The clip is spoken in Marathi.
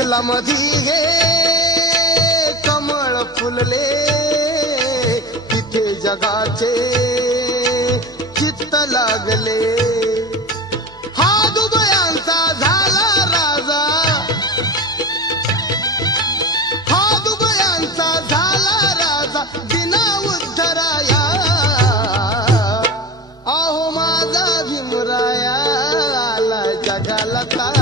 चिखलामधी हे कमळ फुलले, तिथे जगाचे चित्त लागले. हा दुबयांचा झाला राजा, हा दुबयांचा झाला राजा, बिना उद्धराया. अहो माझा भीमराया आला जगाला.